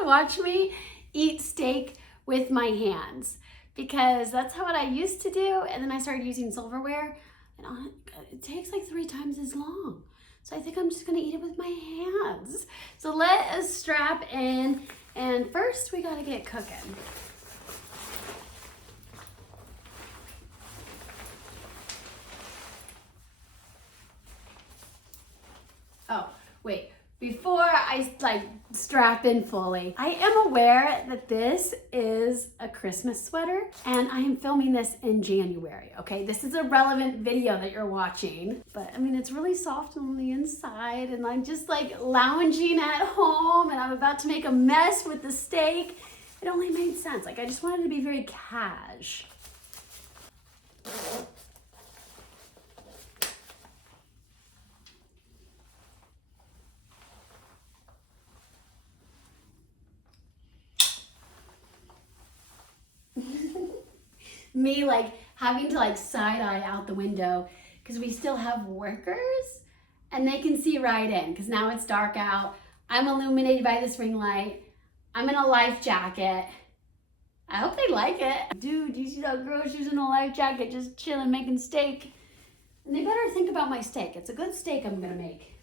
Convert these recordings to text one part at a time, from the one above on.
to watch me eat steak with my hands because that's what I used to do. And then I started using silverware and it takes like 3 times as long. So I think I'm just gonna eat it with my hands. So let us strap in, and first we gotta get cooking. Oh, wait, before I strap in fully, I am aware that this is a Christmas sweater and I am filming this in January, okay? This is a relevant video that you're watching, but I mean, it's really soft on the inside and I'm just like lounging at home and I'm about to make a mess with the steak. It only made sense. Like I just wanted to be very cash. Me like having to like side eye out the window because we still have workers and they can see right in because now it's dark out. I'm illuminated by this ring light. I'm in a life jacket. I hope they like it. Dude, you see that girl? She's in a life jacket just chilling making steak. And they better think about my steak. It's a good steak I'm gonna make.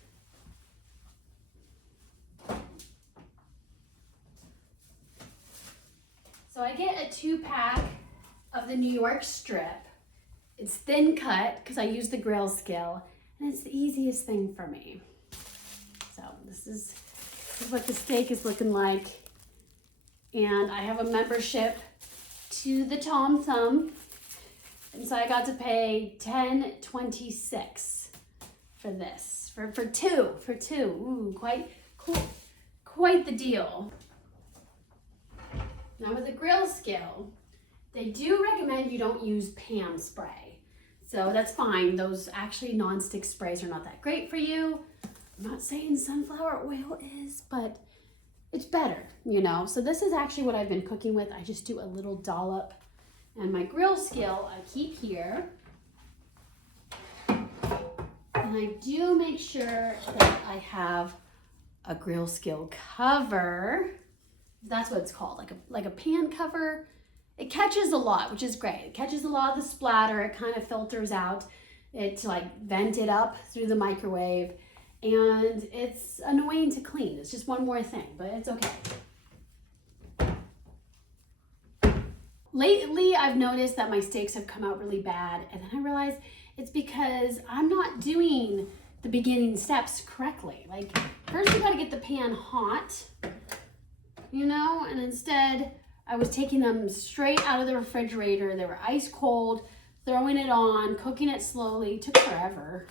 So I get a 2-pack of the New York strip. It's thin cut because I use the grill skill and it's the easiest thing for me. So this is what the steak is looking like. And I have a membership to the Tom Thumb. And so I got to pay $10.26 for this, for two. Ooh, quite cool, quite the deal. Now with a grill skill, they do recommend you don't use pan spray. So that's fine. Those actually non-stick sprays are not that great for you. I'm not saying sunflower oil is, but it's better, you know? So this is actually what I've been cooking with. I just do a little dollop. And my grill skill I keep here. And I do make sure that I have a grill skill cover. That's what it's called, like a pan cover. It catches a lot, which is great. It catches a lot of the splatter. It kind of filters out. It's like vent it up through the microwave. And it's annoying to clean. It's just one more thing, but it's okay. Lately, I've noticed that my steaks have come out really bad. And then I realized it's because I'm not doing the beginning steps correctly. Like first you gotta get the pan hot, you know, and instead I was taking them straight out of the refrigerator. They were ice cold, throwing it on, cooking it slowly. It took forever.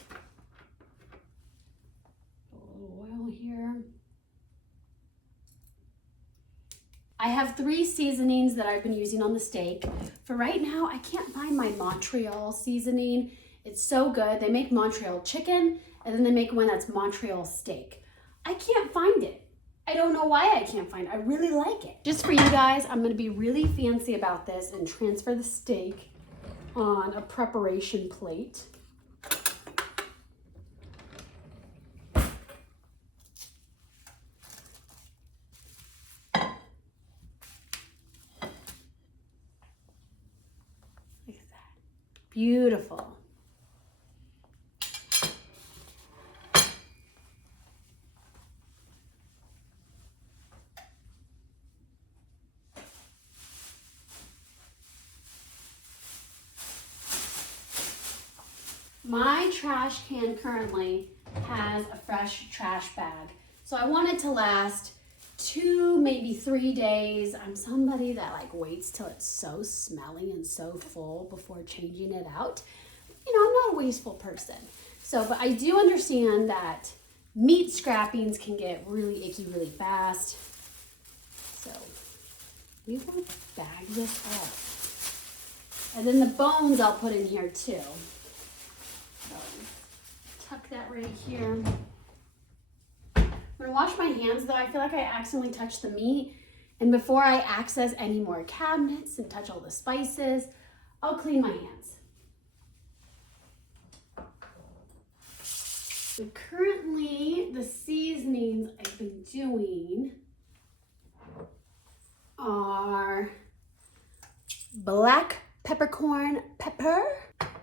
A little oil here. I have 3 seasonings that I've been using on the steak. For right now, I can't find my Montreal seasoning. It's so good. They make Montreal chicken, and then they make one that's Montreal steak. I can't find it. I don't know why I can't find it. I really like it. Just for you guys, I'm gonna be really fancy about this and transfer the steak on a preparation plate. Look at that. Beautiful. My trash can currently has a fresh trash bag. So I want it to last 2, maybe 3 days. I'm somebody that like waits till it's so smelly and so full before changing it out. You know, I'm not a wasteful person. So, but I do understand that meat scrappings can get really icky really fast. So we will bag this up. And then the bones I'll put in here too. So tuck that right here. I'm gonna wash my hands though. I feel like I accidentally touched the meat. And before I access any more cabinets and touch all the spices, I'll clean my hands. So currently, the seasonings I've been doing our black peppercorn pepper.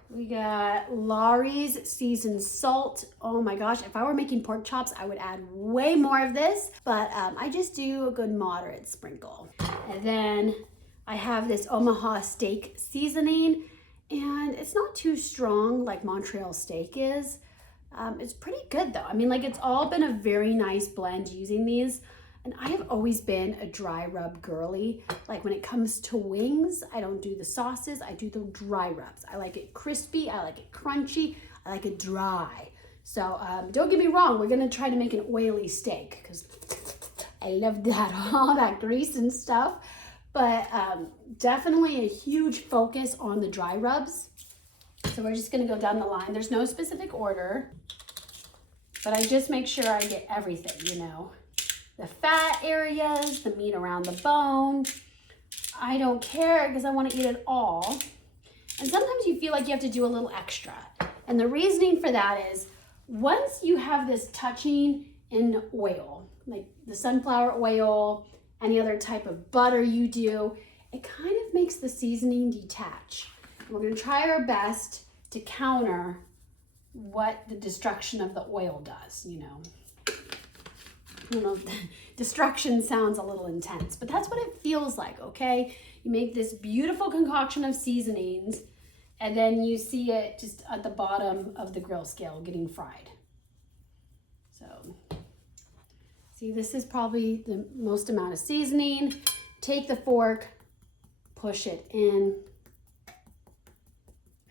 We got Laurie's seasoned salt. Oh my gosh, if I were making pork chops, I would add way more of this, but I just do a good moderate sprinkle. And then I have this Omaha steak seasoning, and it's not too strong like Montreal steak is. It's pretty good though. I mean, like, it's all been a very nice blend using these. And I have always been a dry rub girly. Like, when it comes to wings, I don't do the sauces, I do the dry rubs. I like it crispy, I like it crunchy, I like it dry. So don't get me wrong, we're gonna try to make an oily steak because I love that, all that grease and stuff. But definitely a huge focus on the dry rubs. So we're just gonna go down the line. There's no specific order, but I just make sure I get everything, you know. The fat areas, the meat around the bone. I don't care because I want to eat it all. And sometimes you feel like you have to do a little extra. And the reasoning for that is, once you have this touching in oil, like the sunflower oil, any other type of butter you do, it kind of makes the seasoning detach. And we're going to try our best to counter what the destruction of the oil does, you know. I don't know, destruction sounds a little intense, but that's what it feels like, okay? You make this beautiful concoction of seasonings, and then you see it just at the bottom of the grill scale getting fried. So, see, this is probably the most amount of seasoning. Take the fork, push it in.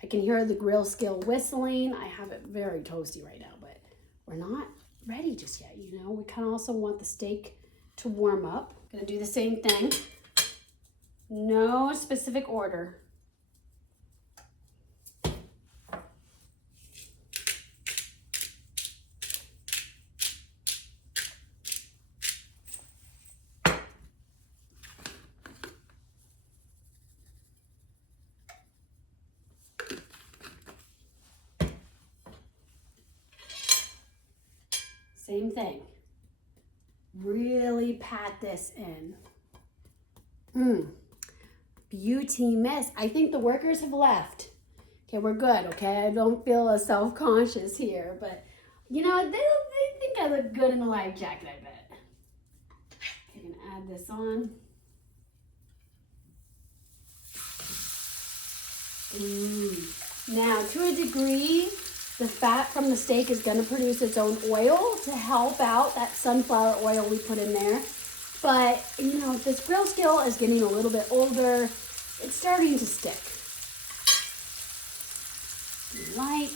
I can hear the grill scale whistling. I have it very toasty right now, but we're not ready just yet, you know. We kind of also want the steak to warm up. Gonna do the same thing. No specific order. Same thing. Really pat this in. Beauty miss. I think the workers have left. Okay, we're good, okay? I don't feel self-conscious here, but you know, they think I look good in a life jacket, I bet. Okay, I'm gonna add this on. Now, to a degree, the fat from the steak is going to produce its own oil to help out that sunflower oil we put in there. But, you know, this grill scale is getting a little bit older. It's starting to stick. Light.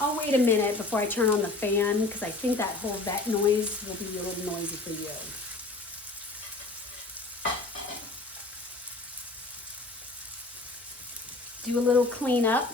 I'll wait a minute before I turn on the fan because I think that whole vet noise will be a little noisy for you. Do a little cleanup.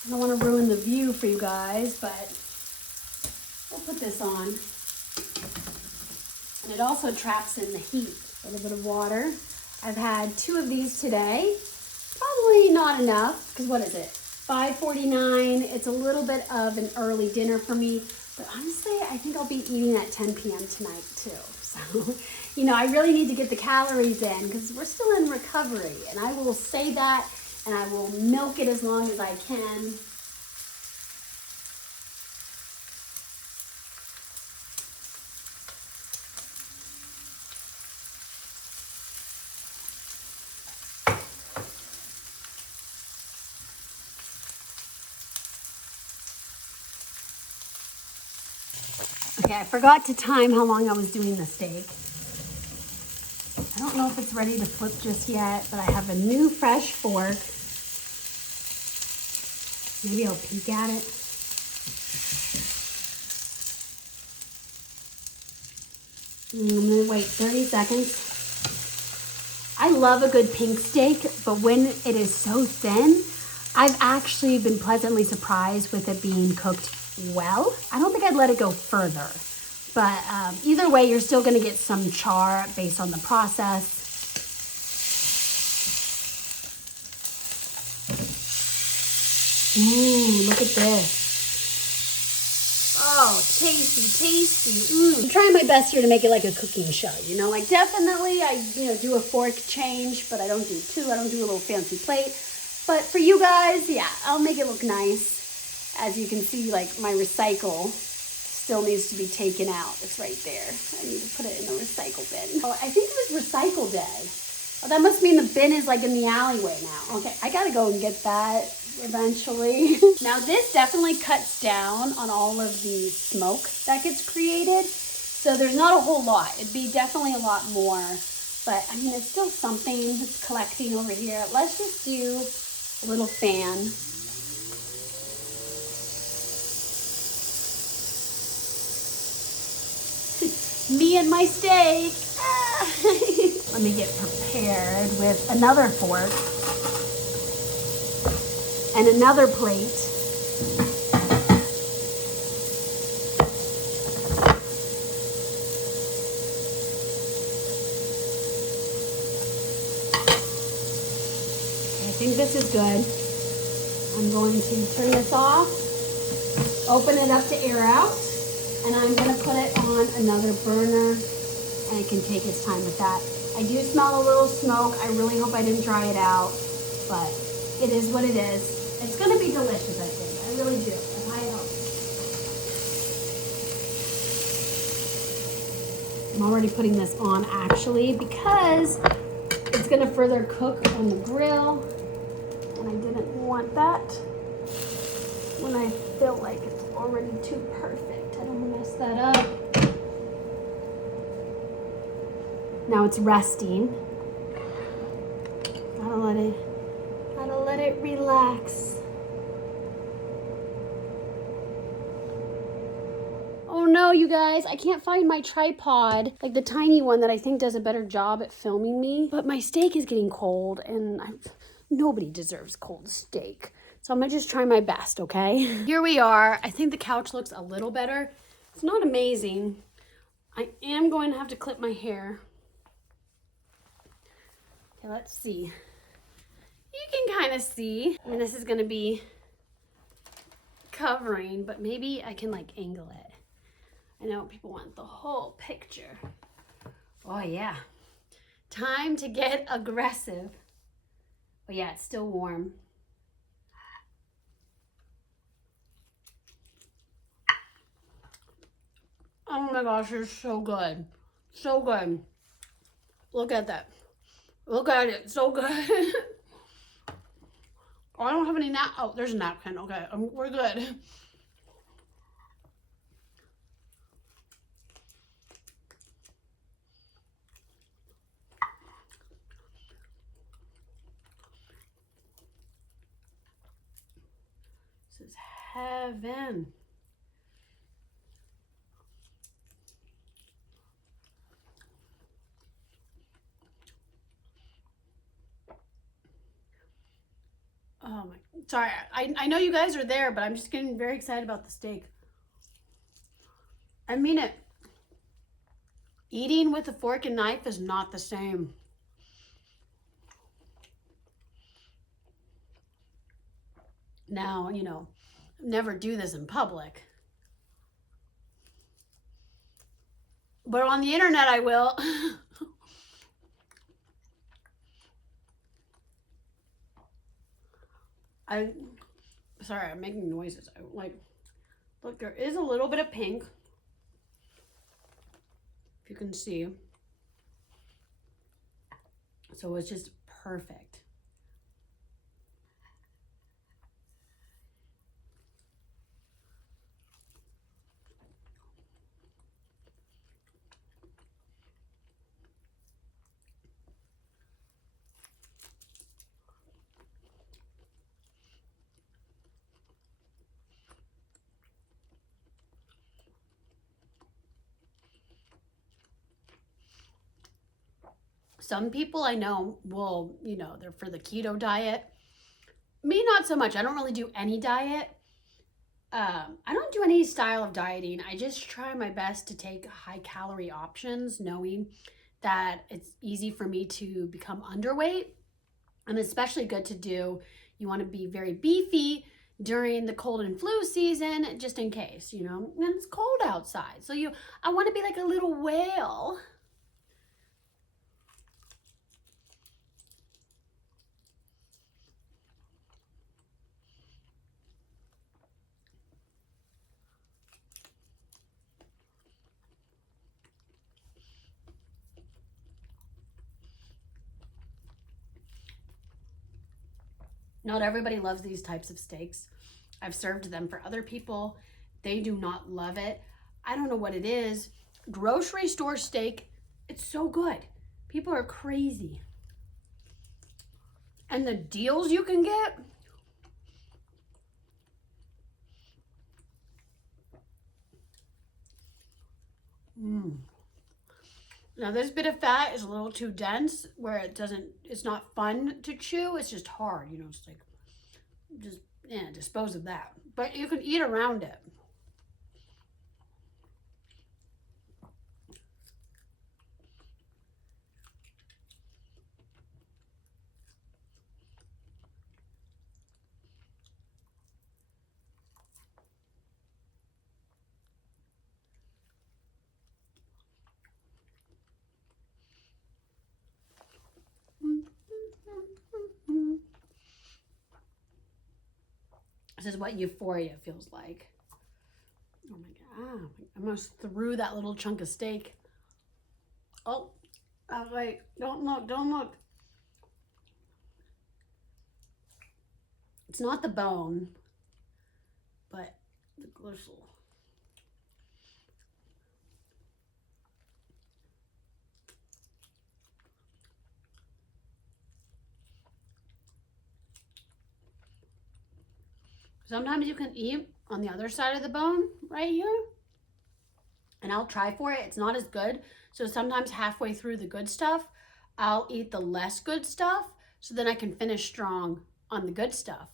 I don't want to ruin the view for you guys, but we'll put this on. And it also traps in the heat. A little bit of water. I've had 2 of these today. Probably not enough, because what is it? $5.49. It's a little bit of an early dinner for me, but honestly, I think I'll be eating at 10 p.m. tonight too. So, you know, I really need to get the calories in because we're still in recovery, and I will say that, and I will milk it as long as I can. Okay, I forgot to time how long I was doing the steak. I don't know if it's ready to flip just yet, but I have a new fresh fork. Maybe I'll peek at it. I'm gonna wait 30 seconds. I love a good pink steak, but when it is so thin, I've actually been pleasantly surprised with it being cooked well. I don't think I'd let it go further, but either way, you're still gonna get some char based on the process. Ooh, look at this. Oh, tasty, tasty. I'm trying my best here to make it like a cooking show, you know, like definitely I, do a fork change, but I don't do two. I don't do a little fancy plate. But for you guys, yeah, I'll make it look nice. As you can see, like my recycle still needs to be taken out. It's right there. I need to put it in the recycle bin. Oh, I think it was recycle day. Oh, that must mean the bin is like in the alleyway now. Okay, I gotta go and get that eventually. Now this definitely cuts down on all of the smoke that gets created. So there's not a whole lot. It'd be definitely a lot more, but I mean, it's still something that's collecting over here. Let's just do a little fan. Me and my steak. Let me get prepared with another fork and another plate. I think this is good. I'm going to turn this off, open it up to air out, and I'm going to put it on another burner, and it can take its time with that. I do smell a little smoke. I really hope I didn't dry it out, but it is what it is. It's going to be delicious, I think. I really do. I hope. I'm already putting this on actually because it's going to further cook on the grill, and I didn't want that when I feel like it's already too perfect. I don't want to mess that up. Now it's resting. Gotta let it relax. Oh no, you guys, I can't find my tripod, like the tiny one that I think does a better job at filming me. But my steak is getting cold, and nobody deserves cold steak. So I'm gonna just try my best, okay? Here we are. I think the couch looks a little better. It's not amazing. I am going to have to clip my hair. Okay, let's see. You can kind of see. I mean, this is gonna be covering, but maybe I can like angle it. I know people want the whole picture. Oh yeah. Time to get aggressive. But yeah, it's still warm. Oh my gosh, it's so good. So good. Look at that. Look at it. So good. Oh, I don't have any oh, there's a napkin. Okay, we're good. This is heaven. Oh my, sorry, I know you guys are there, but I'm just getting very excited about the steak. I mean it. Eating with a fork and knife is not the same. Now, never do this in public. But on the internet, I will. Sorry, I'm making noises. Look, there is a little bit of pink. If you can see. So it's just perfect. Some people I know will, they're for the keto diet. Me, not so much. I don't really do any diet. I don't do any style of dieting. I just try my best to take high calorie options, knowing that it's easy for me to become underweight, and especially good to do. You want to be very beefy during the cold and flu season, just in case, and it's cold outside. So I want to be like a little whale. Not everybody loves these types of steaks. I've served them for other people. They do not love it. I don't know what it is. Grocery store steak, it's so good. People are crazy. And the deals you can get. Now this bit of fat is a little too dense where it's not fun to chew. It's just hard, it's like, dispose of that. But you can eat around it. This is what euphoria feels like. Oh my God, I almost threw that little chunk of steak. Oh, wait, don't look. It's not the bone, but the gristle. Sometimes you can eat on the other side of the bone right here. And I'll try for it. It's not as good. So sometimes halfway through the good stuff, I'll eat the less good stuff so then I can finish strong on the good stuff.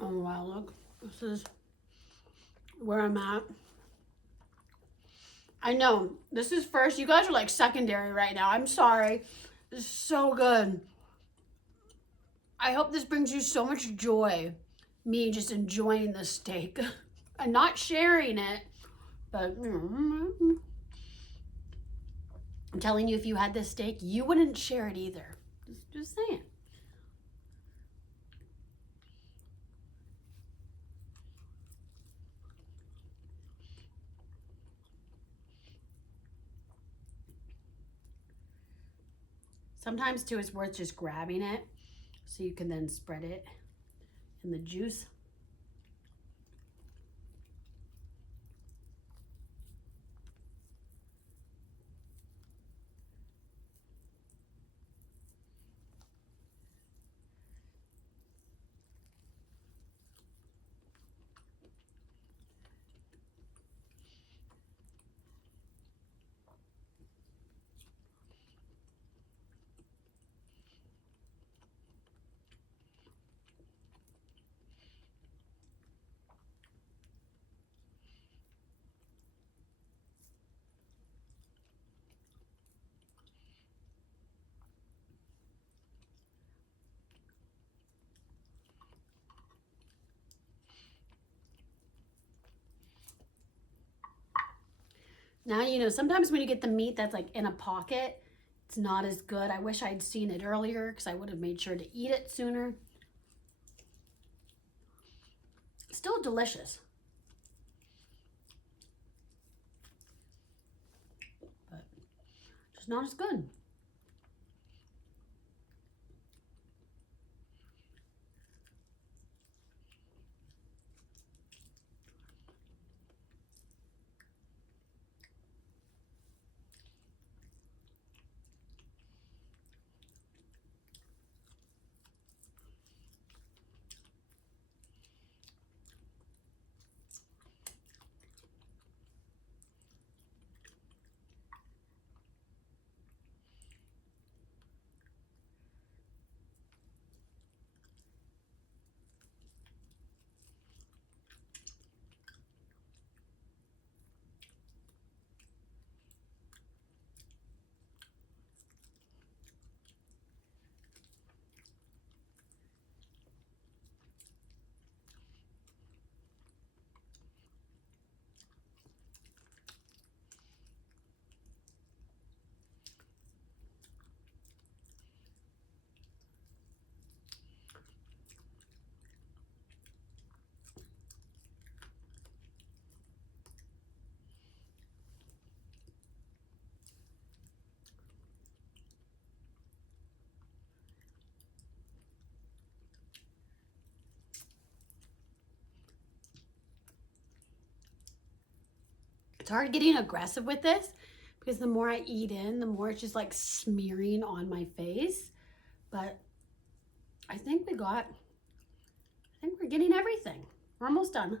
Oh wow, look, this is where I'm at. I know, this is first. You guys are like secondary right now. I'm sorry. This is so good. I hope this brings you so much joy. Me just enjoying the steak and not sharing it. But I'm telling you, if you had this steak, you wouldn't share it either. Just saying. Sometimes too, it's worth just grabbing it so you can then spread it in the juice. Now, you know, sometimes when you get the meat that's like in a pocket, it's not as good. I wish I'd seen it earlier because I would have made sure to eat it sooner. Still delicious. But just not as good. It's hard getting aggressive with this because the more I eat in, the more it's just like smearing on my face. But I think we're getting everything. We're almost done.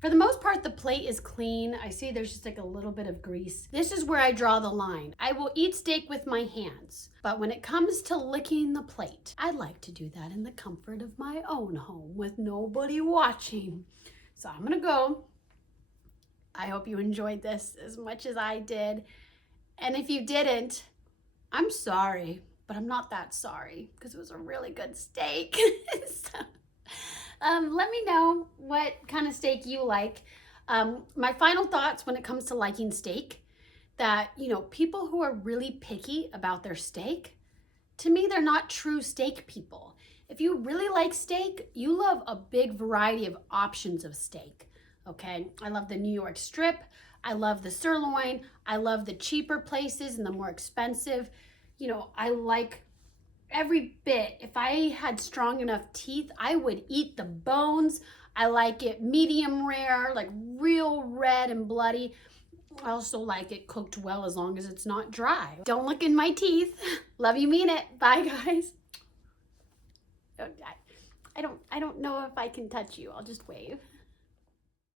For the most part, the plate is clean. I see there's just like a little bit of grease. This is where I draw the line. I will eat steak with my hands, but when it comes to licking the plate, I like to do that in the comfort of my own home with nobody watching. So I'm gonna go. I hope you enjoyed this as much as I did. And if you didn't, I'm sorry, but I'm not that sorry because it was a really good steak. So, let me know what kind of steak you like. My final thoughts when it comes to liking steak, that, you know, people who are really picky about their steak, to me, they're not true steak people. If you really like steak, you love a big variety of options of steak, okay? I love the New York strip. I love the sirloin. I love the cheaper places and the more expensive. You know, I like every bit. If I had strong enough teeth, I would eat the bones. I like it medium rare, like real red and bloody. I also like it cooked well as long as it's not dry. Don't look in my teeth. Love you, mean it. Bye, guys. I don't know if I can touch you. I'll just wave.